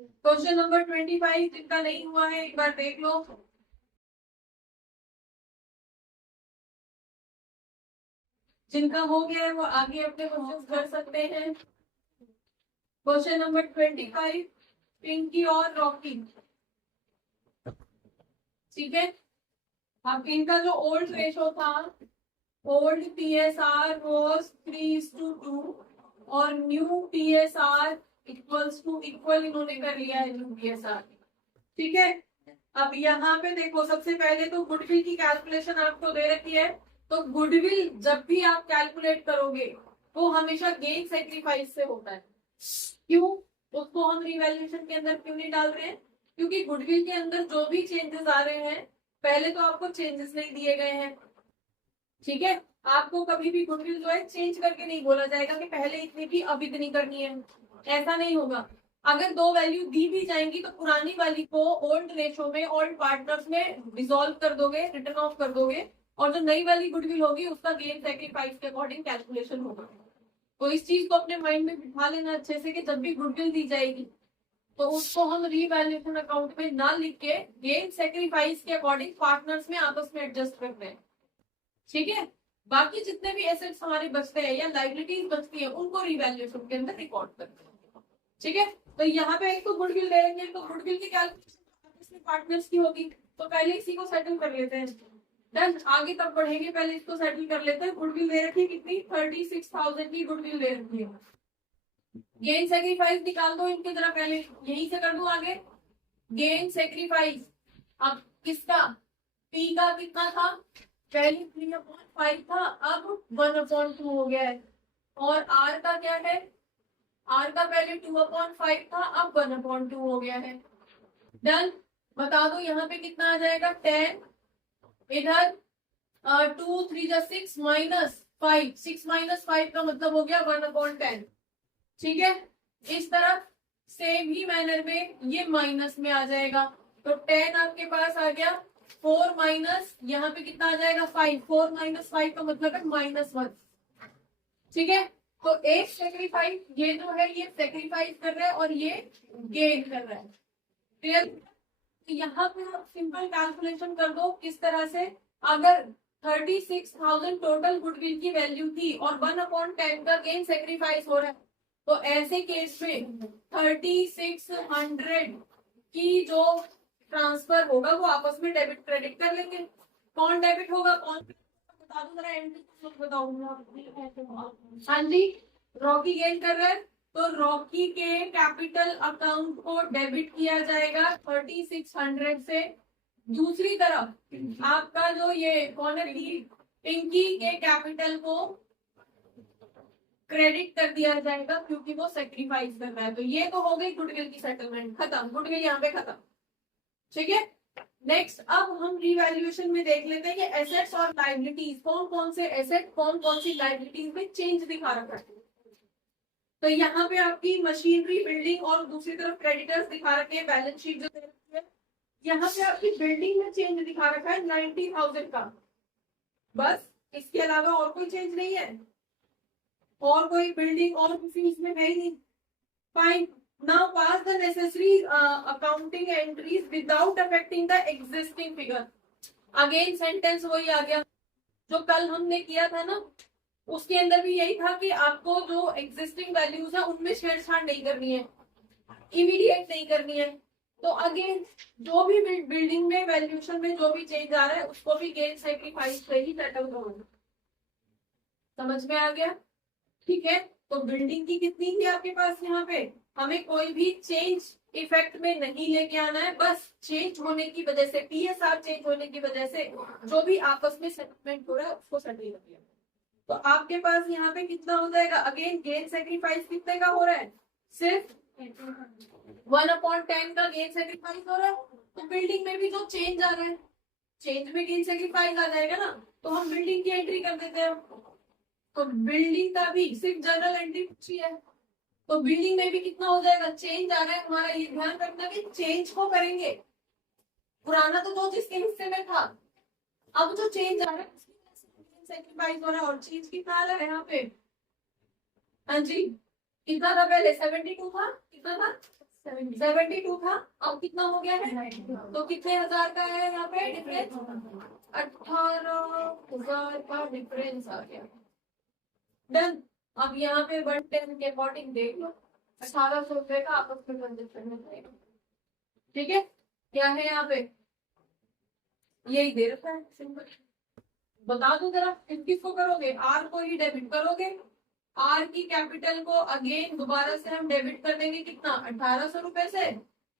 Question number 25 जिनका नहीं हुआ है एक बार देख लो। जिनका हो गया है वो आगे अपने क्वेश्चन कर सकते हैं। क्वेश्चन नंबर 25, पिंकी और रॉकी। ठीक है, अब इनका जो ओल्ड रेशो था, ओल्ड पीएसआर वॉज 3:2 और न्यू पीएसआर इक्वल इन्होंने कर लिया है न्यू पीएसआर। ठीक है, अब यहाँ पे देखो सबसे पहले तो गुडविल की कैलकुलेशन आपको दे रखी है। तो गुडविल जब भी आप कैलकुलेट करोगे वो हमेशा गेन सेक्रीफाइस से होता है। क्यों? उसको हम रिवैल्यूएशन के अंदर क्यों नहीं डाल रहे हैं? क्योंकि गुडविल के अंदर जो भी चेंजेस आ रहे हैं, पहले तो आपको चेंजेस नहीं दिए गए हैं। ठीक है, आपको कभी भी गुडविल जो है चेंज करके नहीं बोला जाएगा कि पहले इतनी थी अब इतनी करनी है, ऐसा नहीं होगा। अगर दो वैल्यू दी भी जाएंगी तो पुरानी वाली को ओल्ड रेशो में, ओल्ड पार्टनर्स में डिसॉल्व कर दोगे, रिटर्न ऑफ कर दोगे, और जो नई वाली गुडविल होगी उसका गेन सेक्रीफाइस के अकॉर्डिंग कैलकुलेशन होगा। तो इस चीज को अपने माइंड में बिठा लेना अच्छे से कि जब भी गुडविल दी जाएगी तो उसको हम रीवैल्यूएशन अकाउंट में ना लिख के गेन सेक्रीफाइस के अकॉर्डिंग पार्टनर्स में आपस में एडजस्ट करते हैं। ठीक है, बाकी जितने भी एसेट्स हमारे बचते हैं या लाइबिलिटीज बचती है उनको रिवैल्यूएशन के अंदर रिकॉर्ड करते हैं। ठीक है, तो यहाँ पे एक तो गुडविल दे रहे हैं, तो गुडविल की कैलकुलेशन पार्टनर्स की होगी, तो पहले इसी को सेटल कर लेते हैं। देन आगे तब बढ़ेंगे, पहले इसको सेटल कर लेते हैं। गुडविल दे रखी है कितनी? 36,000 की गुडविल दे रखी है। गेन सेक्रीफाइस निकाल दो इनकी तरह, पहले यही से कर दो आगे। गेन सेक्रीफाइस अब किसका? पी का कितना था? पहले 3/5 था, अब 1/2 हो गया है। और आर का क्या है? आर का पहले 2/5 था, अब 1/2 हो गया है। डन। बता दो यहाँ पे कितना आ जाएगा? 10। इधर 2 3 6 -5, 6 -5 का मतलब हो गया 1/10। ठीक है, इस तरफ सेम ही मैनर में ये माइनस में आ जाएगा, तो 10 आपके पास आ गया। 4 माइनस यहाँ पे कितना आ जाएगा? 5। 4 - 5 का मतलब है -1। ठीक है, तो एक सेक्रीफाइस ये जो है ये सेक्रीफाइस कर रहा है और ये गेन कर रहा है। क्लियर? तो यहाँ पे आप सिंपल कैलकुलेशन कर दो किस तरह से। अगर 36,000 टोटल गुडविल की वैल्यू थी और 1/10 का गेन सेक्रीफाइस हो रहा है, तो ऐसे केस में 3600 की जो ट्रांसफर होगा वो आपस में डेबिट क्रेडिट कर लेंगे। कौन डेबिट होगा कौन बता दो जरा, एंड बताऊंगा। हाँ जी, रॉकी गेन कर रहा है, तो रॉकी के कैपिटल अकाउंट को डेबिट किया जाएगा 3600 से। दूसरी तरफ आपका जो ये कौन है, पिंकी के कैपिटल को क्रेडिट कर दिया जाएगा क्योंकि वो सेक्रीफाइस कर रहा है। तो ये तो हो गई गुडविल की सेटलमेंट, खत्म। गुडविल यहाँ पे खत्म। ठीक है, नेक्स्ट अब हम रिवैल्यूएशन में देख लेते हैं कि एसेट्स और लाइबिलिटीज, कौन कौन से एसेट कौन कौन सी लाइबिलिटीज में चेंज दिखा रखा है। तो यहाँ पे आपकी मशीनरी, बिल्डिंग और दूसरी तरफ क्रेडिटर्स दिखा रखे हैं, बैलेंस शीट जो दे रखी है। यहाँ पे आपकी बिल्डिंग में चेंज दिखा रखा है 90,000 का, बस इसके अलावा और कोई चेंज नहीं है। और कोई बिल्डिंग और किसी इसमें है ही नहीं। Fine, now pass the necessary accounting entries without affecting the existing figure. Again sentence वही आ गया जो कल हमने किया था ना, उसके अंदर भी यही था कि आपको जो एग्जिस्टिंग वैल्यूज है उनमें छेड़छाड़ नहीं करनी है, इमीडिएट नहीं करनी है। तो अगेन जो भी बिल्डिंग में वैल्यूएशन में जो भी चेंज आ रहा है उसको भी गेन सेक्रीफाइस से ही सेटल करोगे। समझ में आ गया? ठीक है, तो बिल्डिंग की कितनी थी आपके पास? यहाँ पे हमें कोई भी चेंज इफेक्ट में नहीं लेके आना है, बस चेंज होने की वजह से, पीएसआर चेंज होने की वजह से जो भी आपस में सेटलमेंट हो रहा है उसको सेटल कर दिया। तो आपके पास यहाँ पे कितना हो जाएगा? अगेन गेन सेक्रीफाइस कितने का हो रहा है? सिर्फ 1/10 का गेन सेक्रीफाइस हो रहा है। तो बिल्डिंग में भी जो चेंज आ रहा है, चेंज में गेन सेक्रीफाइस आ जाएगा ना, तो हम बिल्डिंग की एंट्री कर देते हैं। तो बिल्डिंग का भी सिर्फ जनरल एंट्री पूछी है, तो बिल्डिंग में भी कितना हो जाएगा? चेंज आ रहा है हमारा, ये ध्यान रखना कि चेंज को करेंगे। पुराना तो जो जिसके हिस्से में था, अब जो चेंज आ रहा है सेक्रीफाइस हो रहा है। और चेंज कितना आ रहा है यहाँ पे? हाँ जी, कितना था? पहले 72 था, कितना था? 72 था, अब कितना हो गया है, तो कितने हजार का है यहाँ पे डिफरेंस, 18,000 का डिफरेंस आ गया। डन। अब यहाँ पे 110 के अकॉर्डिंग देख लो, 1800 रुपए का आपस में कंजन करना पड़ेगा। ठीक है, क्या है यहाँ पे, यही दे रखा है सिंपल। बता दो जरा, किसको करोगे, आर को ही डेबिट करोगे, आर की कैपिटल को अगेन दोबारा से हम डेबिट कर देंगे कितना, 1800 रुपए से,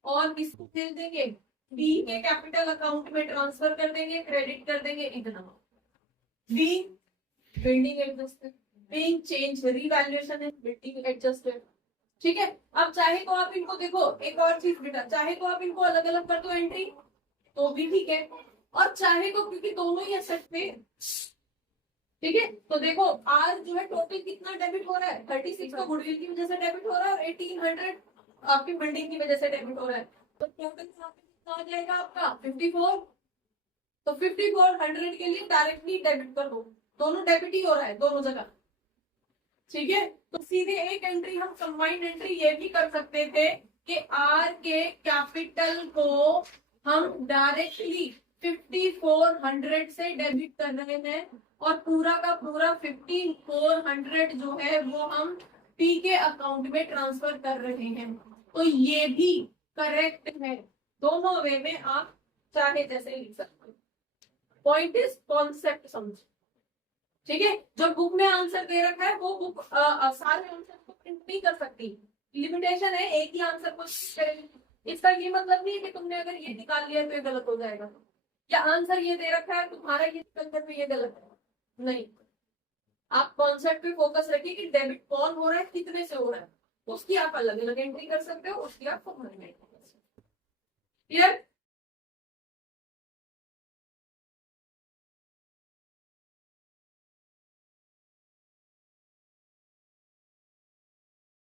और किसको भेज देंगे, बी के कैपिटल अकाउंट में ट्रांसफर कर देंगे, क्रेडिट कर देंगे इतना। Be building adjusted, being change revaluation in building adjusted. ठीक है, अब चाहे तो आप इनको देखो, एक और चीज बेटा, चाहे तो आप इनको अलग अलग कर दो एंट्री तो भी ठीक है, और चाहे तो, क्योंकि दोनों ही एसेट थे, ठीक है, तो देखो आर जो है टोटल कितना डेबिट हो रहा है, 36 तो गुडविल की वजह से डेबिट हो रहा है, और 1800 आपकी बिल्डिंग की वजह से डेबिट हो रहा है, तो टोटल यहाँ पे कितना आ जाएगा आपका 54। तो 5400 के लिए डायरेक्टली डेबिट कर दो, दोनों डेबिट ही हो रहा है दोनों जगह। ठीक है, तो सीधे एक एंट्री हम कंबाइंड एंट्री ये भी कर सकते थे कि आर के कैपिटल को हम डायरेक्टली 5400 से डेबिट कर रहे हैं, और पूरा का पूरा 5400 जो है वो हम पी के अकाउंट में ट्रांसफर कर रहे हैं। तो ये भी करेक्ट है, दोनों वे में आप चाहे जैसे लिख सकते हो। पॉइंट इज कॉन्सेप्ट समझो। ठीक है, जो बुक में आंसर दे रखा है वो बुक सारे आंसर को प्रिंट नहीं कर सकती, लिमिटेशन है, एक ही आंसर को करेगी। इसका ये मतलब नहीं है कि तुमने अगर ये निकाल लिया तो ये गलत हो जाएगा, या आंसर ये दे रखा है तुम्हारा ये निकल कर ये गलत है, नहीं। आप कॉन्सेप्ट पे फोकस रखिए कि डेबिट कौन हो रहा है, कितने से हो रहा है, उसकी आप अलग अलग एंट्री कर सकते हो, उसकी आप फॉर्मूला में एंट्री कर सकते हो। क्लियर?